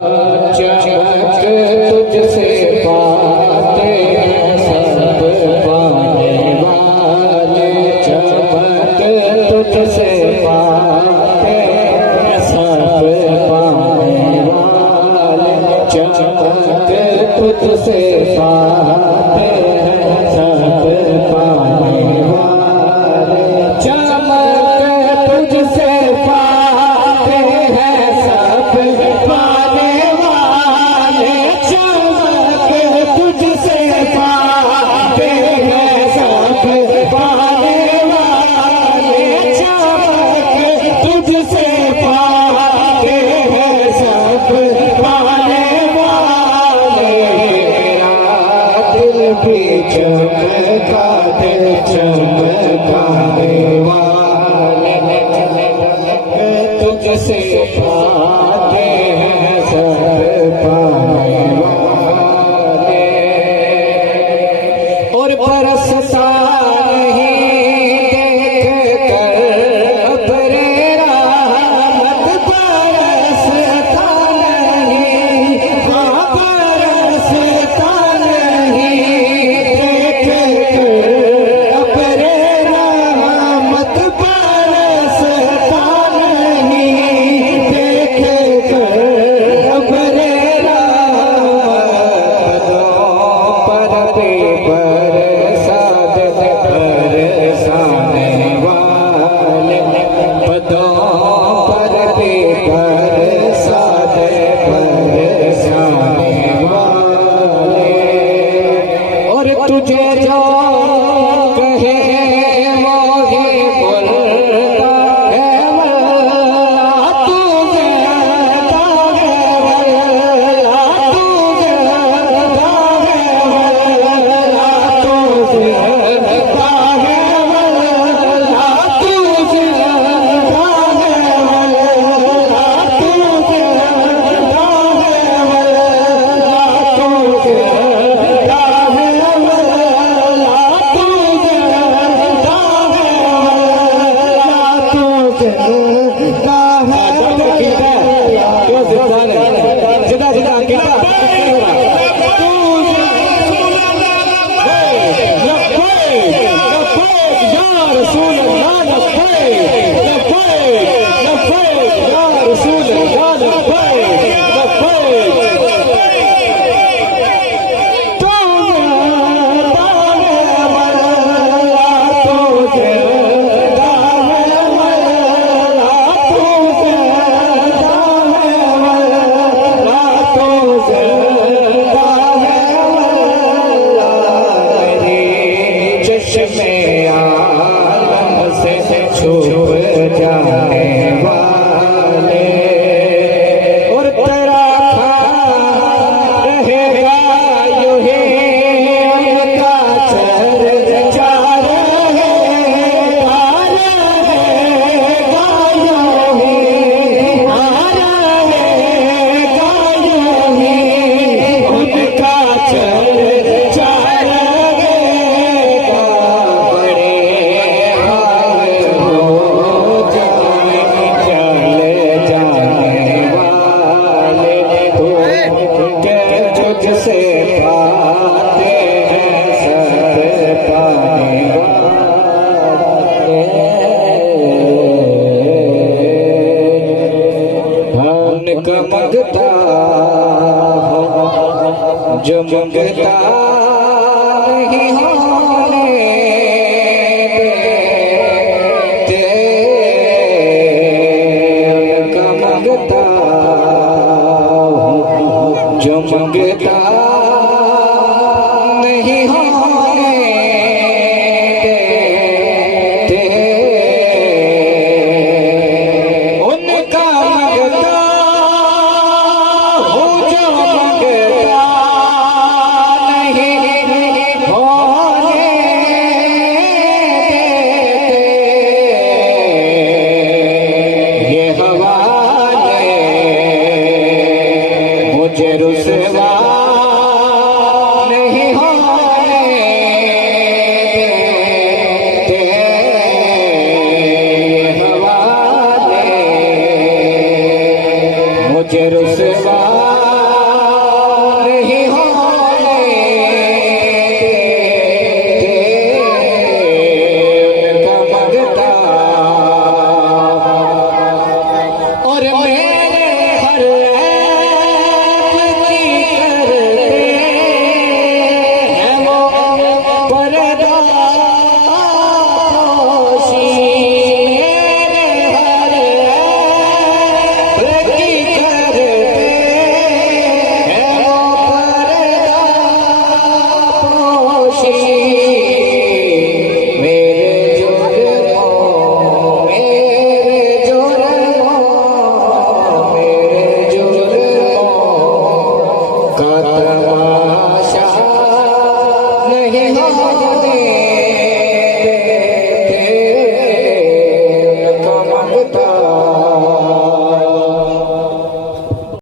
चमक तुझसे पाते हैं सब पाने वाले, चमक तुझसे पाते हैं सब पाने वाले, चमक तुझसे पाते हैं सब पाने वाले, चमक तुझसे पाते हैं सब पाने वाले, चमक तुझसे पाते हैं सब पाने वाले, चमक तुझसे पाते हैं सब पाने वाले, मेरा दिल भी चमका दे चमकाने वाले, तुझसे पाते हैं सब पाने वाले, और बरसता नहीं देख कर अपने रहमत, बरसता नहीं, हाँ बरसता नहीं देख कर अपने रहमत, बरसता नहीं देख कर अपने पदों पर बरसात बरसाने वाले, और तुझे जो कहे मोहे बोलता है वल्ला, तुझे दागे वल्ला, तुझे दागे वल्ला, तुझे दागे वल्ला, तुझे दागे वल्ला, तुझे दागे वल्ला, तुझे दागे वल्ला, तुझे दागे वल्ला, तुझे दागे जिदा जिदा चश्मे आलम से छुप जाने वाले, और तेरा रहेगा यूं ही उनका चर्चा रहेगा, रहेगा यूं ही, रहेगा यूं ही उनका चर्चा रहेगा, बड़े हाल हो जाए चले जाने वाले, तुझे तुझसे पाते हैं सब पाने वाले, धन का मंगता हो जो मंगता नहीं होने देते, का मंगता हो जो मंगता